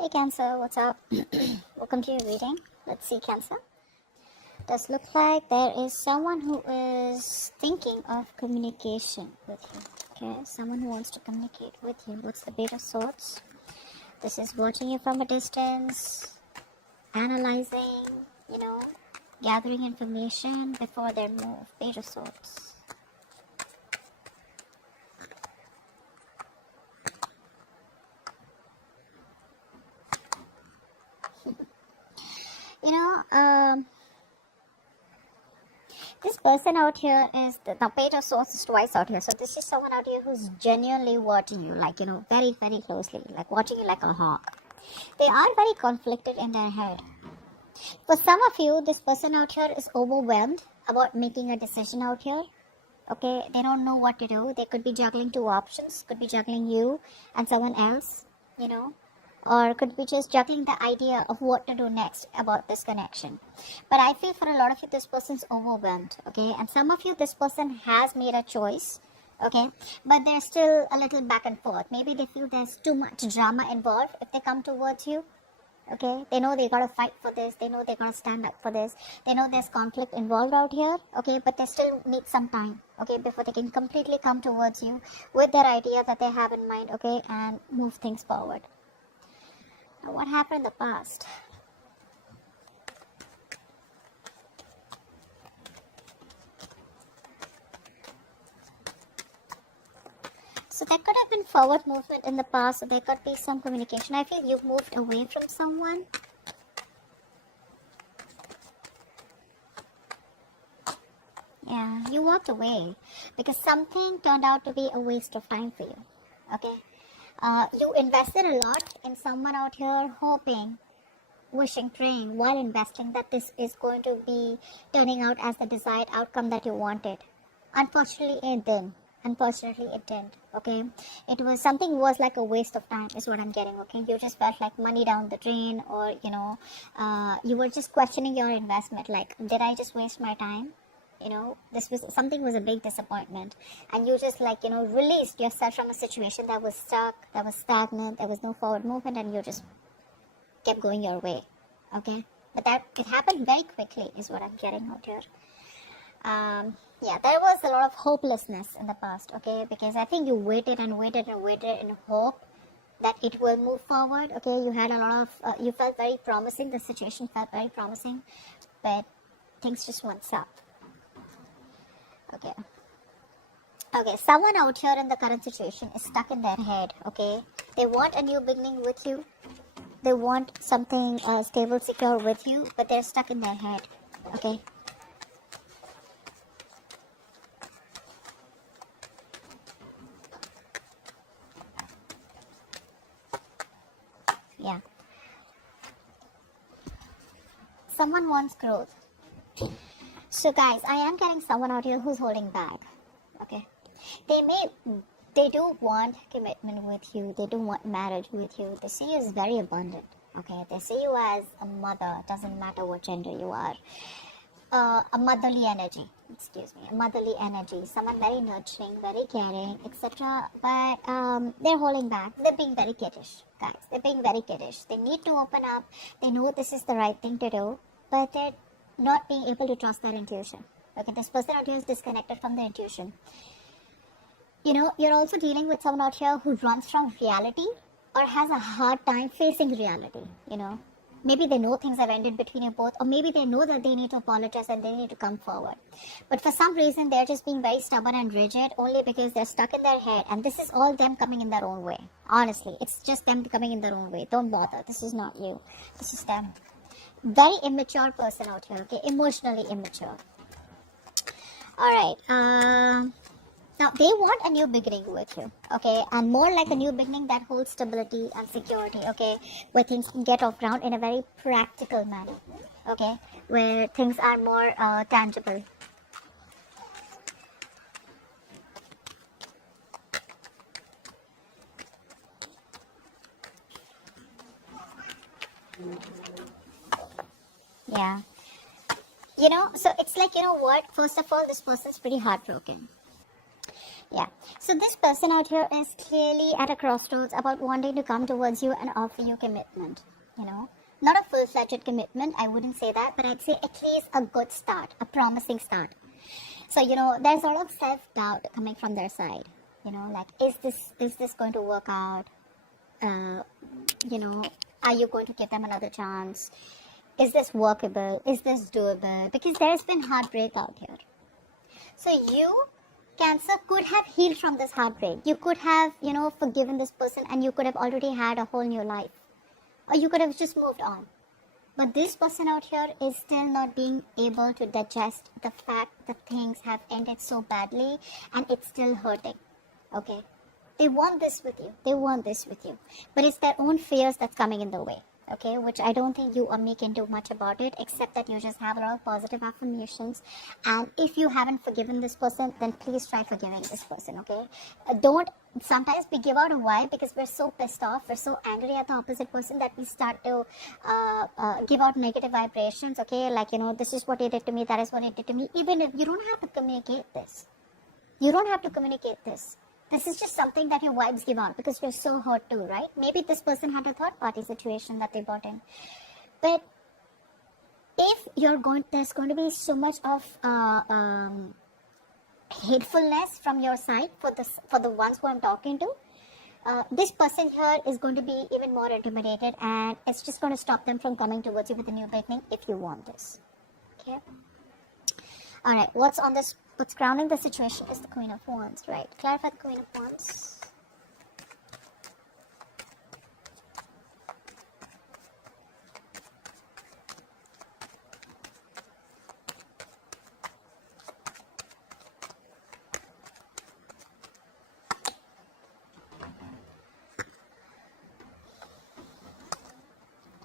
Hey Cancer, what's up? Welcome to your reading. Let's see, Cancer. Does look like there is someone who is thinking of communication with you. Okay, someone who wants to communicate with you. What's the Page of Swords? This is watching you from a distance, analyzing, gathering information before their move. Page of Swords. This person out here is the Page of Swords is twice out here. So this is someone out here who's genuinely watching you, like, very, very closely, like watching you like a hawk. They are very conflicted in their head. For some of you, this person out here is overwhelmed about making a decision out here. Okay, they don't know what to do. They could be juggling two options, could be juggling you and someone else, or could be just juggling the idea of what to do next about this connection. But I feel for a lot of you, this person's overwhelmed, okay? And some of you, this person has made a choice, okay? But they're still a little back and forth. Maybe they feel there's too much drama involved if they come towards you, okay? They know they gotta fight for this. They know they gotta stand up for this. They know there's conflict involved out here, okay? But they still need some time, okay, before they can completely come towards you with their idea that they have in mind, okay, and move things forward. Now, what happened in the past? So there could have been forward movement in the past, so there could be some communication. I feel you've moved away from someone. Yeah, you walked away because something turned out to be a waste of time for you, okay? You invested a lot in someone out here, hoping, wishing, praying while investing that this is going to be turning out as the desired outcome that you wanted. Unfortunately, it didn't. Okay, it was something was like a waste of time is what I'm getting. Okay, you just felt like money down the drain, or you were just questioning your investment, like, did I just waste my time? This was something, was a big disappointment, and you just released yourself from a situation that was stuck, that was stagnant, there was no forward movement, and you just kept going your way. Okay, but that it happened very quickly is what I'm getting out here. Yeah, there was a lot of hopelessness in the past, okay, because I think you waited and waited and waited in hope that it will move forward. Okay, you had a lot of you felt very promising, the situation felt very promising, but things just went south. Okay, someone out here in the current situation is stuck in their head, okay? They want a new beginning with you. They want something stable, secure with you, but they're stuck in their head, okay? Yeah. Someone wants growth. So guys, I am getting someone out here who's holding back, okay? They do want commitment with you. They do want marriage with you. They see you as very abundant, okay? They see you as a mother. Doesn't matter what gender you are. A motherly energy, a motherly energy. Someone very nurturing, very caring, etc. But they're holding back. They're being very kiddish, guys. They're being very kiddish. They need to open up. They know this is the right thing to do, but they're not being able to trust their intuition. Okay, this person out here is disconnected from their intuition. You're also dealing with someone out here who runs from reality or has a hard time facing reality. Maybe they know things have ended between you both, or maybe they know that they need to apologize and they need to come forward. But for some reason, they're just being very stubborn and rigid only because they're stuck in their head. And this is all them coming in their own way. Honestly, it's just them coming in their own way. Don't bother. This is not you. This is them. Very immature person out here, okay? Emotionally immature. Alright, now they want a new beginning with you, okay? And more like a new beginning that holds stability and security, okay? Where things can get off ground in a very practical manner, okay? Where things are more tangible. Yeah. So it's like, what? First of all, this person's pretty heartbroken. Yeah. So this person out here is clearly at a crossroads about wanting to come towards you and offer you commitment, you know. Not a full-fledged commitment, I wouldn't say that, but I'd say at least a good start, a promising start. So, you know, there's a lot of self-doubt coming from their side, you know, like, is this going to work out? You know, are you going to give them another chance? Is this workable? Is this doable? Because there's been heartbreak out here. So you, Cancer, could have healed from this heartbreak. You could have, you know, forgiven this person, and you could have already had a whole new life. Or you could have just moved on. But this person out here is still not being able to digest the fact that things have ended so badly and it's still hurting. Okay? They want this with you. They want this with you. But it's their own fears that's coming in the way. Okay, which I don't think you or me can do much about it, except that you just have a lot of positive affirmations. And if you haven't forgiven this person, then please try forgiving this person. Okay, don't. Sometimes we give out a vibe because we're so pissed off, we're so angry at the opposite person that we start to give out negative vibrations. Okay, like, you know, this is what he did to me, that is what he did to me. Even if you don't have to communicate this, you don't have to communicate this. This is just something that your vibes give out because you're so hurt too, right? Maybe this person had a third party situation that they brought in. But if there's going to be so much of hatefulness from your side for the ones who I'm talking to, this person here is going to be even more intimidated, and it's just going to stop them from coming towards you with a new beginning if you want this. Okay? Alright, what's grounding the situation is the Queen of Wands, right? Clarify the Queen of Wands.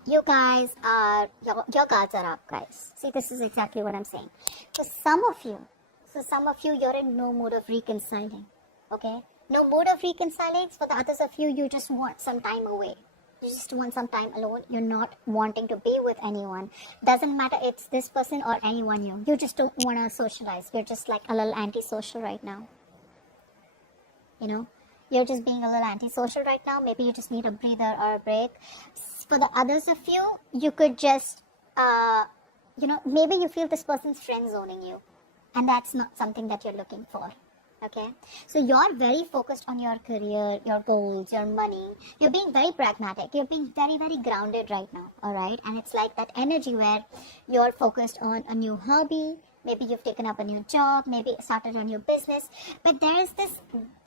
You guys are, your cards are up, guys. See, this is exactly what I'm saying. For some of you, you're in no mood of reconciling, okay? No mood of reconciling. For the others of you, you just want some time away. You just want some time alone. You're not wanting to be with anyone. Doesn't matter it's this person or anyone new. You just don't want to socialize. You're just like a little antisocial right now. You know? You're just being a little antisocial right now. Maybe you just need a breather or a break. For the others of you, you could just, you know, maybe you feel this person's friend zoning you. And that's not something that you're looking for. Okay? So you're very focused on your career, your goals, your money. You're being very pragmatic. You're being very, very grounded right now. Alright? And it's like that energy where you're focused on a new hobby. Maybe you've taken up a new job, maybe started a new business, but there is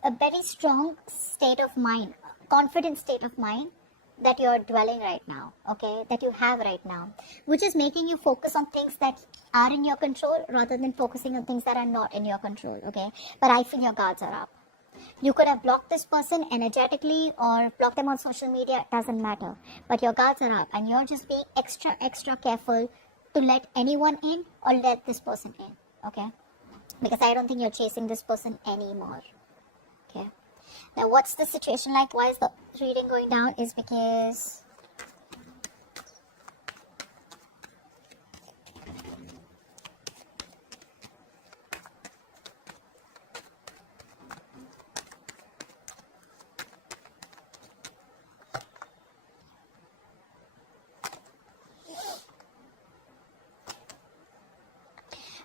a very strong state of mind, confident state of mind that you're dwelling right now, okay, that you have right now, which is making you focus on things that are in your control rather than focusing on things that are not in your control, okay. But I feel your guards are up. You could have blocked this person energetically or blocked them on social media, it doesn't matter, but your guards are up and you're just being extra careful to let anyone in or let this person in, okay? Because I don't think you're chasing this person anymore, okay? Now, what's the situation like? Why is the reading going down? Is because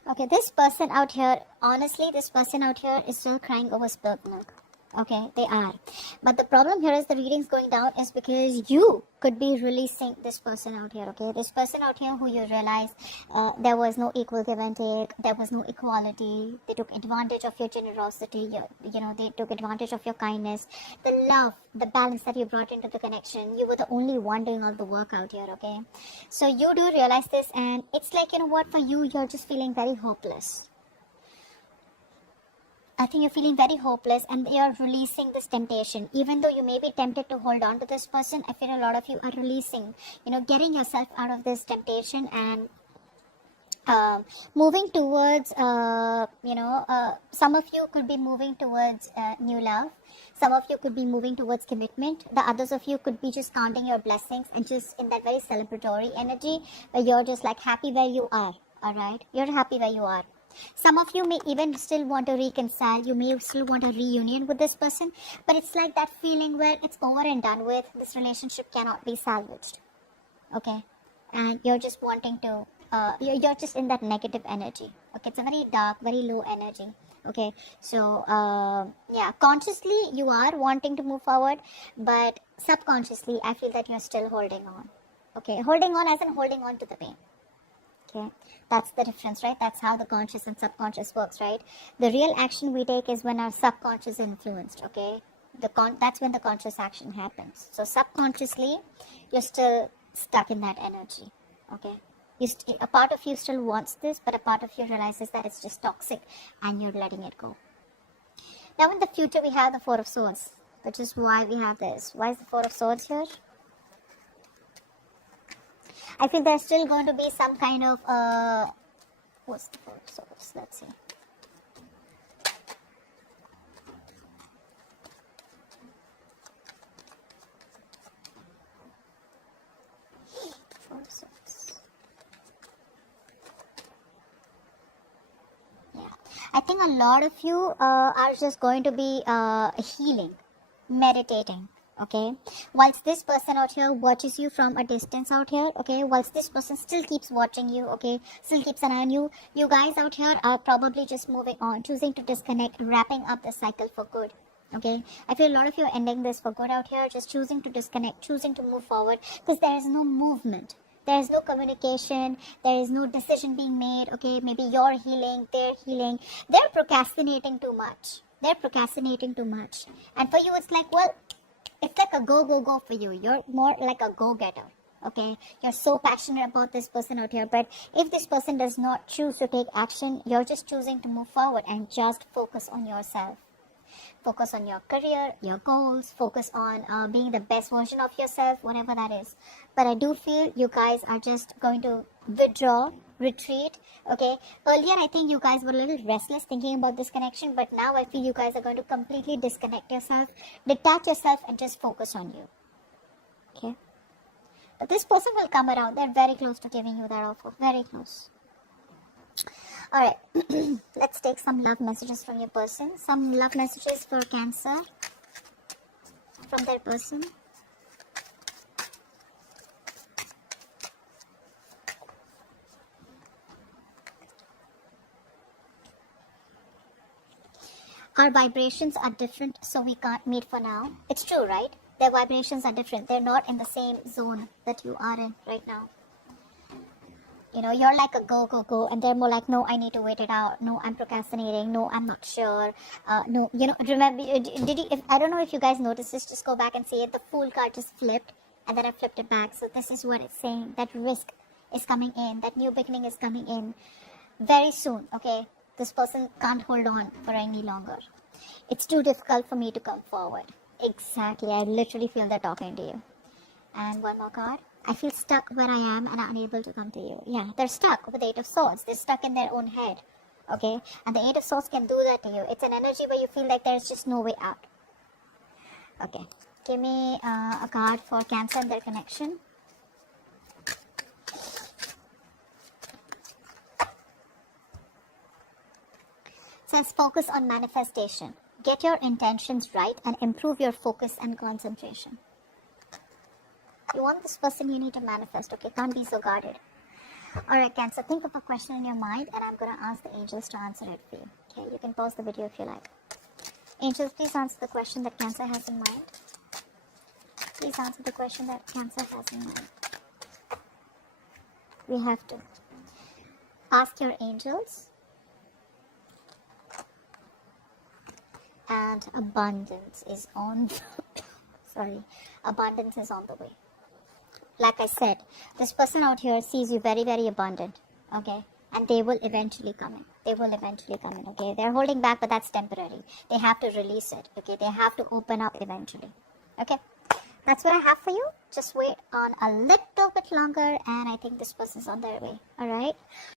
okay, this person out here, honestly, this person out here is still crying over spilt milk. Okay, they are. But the problem here is the readings going down is because you could be releasing this person out here, okay? This person out here who you realize there was no equal give and take, there was no equality, they took advantage of your generosity, you know, they took advantage of your kindness, the love, the balance that you brought into the connection. You were the only one doing all the work out here, okay? So you do realize this, and it's like, you know what, for you, you're just feeling very hopeless. I think you're feeling very hopeless and you're releasing this temptation. Even though you may be tempted to hold on to this person, I feel a lot of you are releasing, you know, getting yourself out of this temptation and moving towards, some of you could be moving towards new love. Some of you could be moving towards commitment. The others of you could be just counting your blessings and just in that very celebratory energy where you're just like happy where you are. Alright? You're happy where you are. Some of you may even still want to reconcile. You may still want a reunion with this person, but it's like that feeling where it's over and done with. This relationship cannot be salvaged. Okay, and you're just wanting to you're just in that negative energy. Okay, it's a very dark, very low energy. Okay, so yeah, consciously you are wanting to move forward, but subconsciously I feel that you're still holding on. Okay, holding on as in holding on to the pain. Okay, that's the difference, right? That's how the conscious and subconscious works, right? The real action we take is when our subconscious is influenced. Okay, that's when the conscious action happens. So subconsciously you're still stuck in that energy. Okay, a part of you still wants this, but a part of you realizes that it's just toxic and you're letting it go. Now in the future we have the Four of Swords, which is why we have this. Why is the Four of Swords here? I feel there's still going to be some kind of what's the Four of Swords? Let's see. Four of Swords. Yeah, I think a lot of you are just going to be healing, meditating. Okay, whilst this person out here watches you from a distance out here, okay, whilst this person still keeps watching you, okay, still keeps an eye on you, you guys out here are probably just moving on, choosing to disconnect, wrapping up the cycle for good. Okay, I feel a lot of you are ending this for good out here, just choosing to disconnect, choosing to move forward, because there is no movement, there is no communication, there is no decision being made. Okay, maybe you're healing, they're procrastinating too much, and for you it's like, well, it's like a go for you. You're more like a go-getter. Okay, you're so passionate about this person out here, but if this person does not choose to take action, you're just choosing to move forward and just focus on yourself. Focus on your career, your goals, focus on being the best version of yourself, whatever that is. But I do feel you guys are just going to withdraw, retreat. Okay, earlier I think you guys were a little restless thinking about this connection, but now I feel you guys are going to completely disconnect yourself, detach yourself, and just focus on you. Okay, but this person will come around. They're very close to giving you that offer, very close. Alright, let's take some love messages from your person. Some love messages for Cancer from their person. Our vibrations are different, so we can't meet for now. It's true, right? Their vibrations are different. They're not in the same zone that you are in right now. You know, you're like a go, and they're more like, no, I need to wait it out. No, I'm procrastinating. No, I'm not sure. No, you know, remember, I don't know if you guys noticed this, just go back and see it. The Fool card just flipped, and then I flipped it back. So this is what it's saying. That risk is coming in. That new beginning is coming in very soon, okay? This person can't hold on for any longer. It's too difficult for me to come forward. Exactly. I literally feel they're talking to you. And one more card. I feel stuck where I am and unable to come to you. Yeah, they're stuck with the Eight of Swords. They're stuck in their own head. Okay? And the Eight of Swords can do that to you. It's an energy where you feel like there's just no way out. Okay. Give me a card for Cancer and their connection. It says focus on manifestation. Get your intentions right and improve your focus and concentration. You want this person, you need to manifest, okay? Can't be so guarded. Alright, Cancer, think of a question in your mind and I'm going to ask the angels to answer it for you. Okay, you can pause the video if you like. Angels, please answer the question that Cancer has in mind. Please answer the question that Cancer has in mind. We have to ask your angels. And abundance is on abundance is on the way. Like I said, this person out here sees you very, very abundant, okay? And they will eventually come in. Okay? They're holding back, but that's temporary. They have to release it, okay? They have to open up eventually, okay? That's what I have for you. Just wait on a little bit longer, and I think this person's on their way, all right?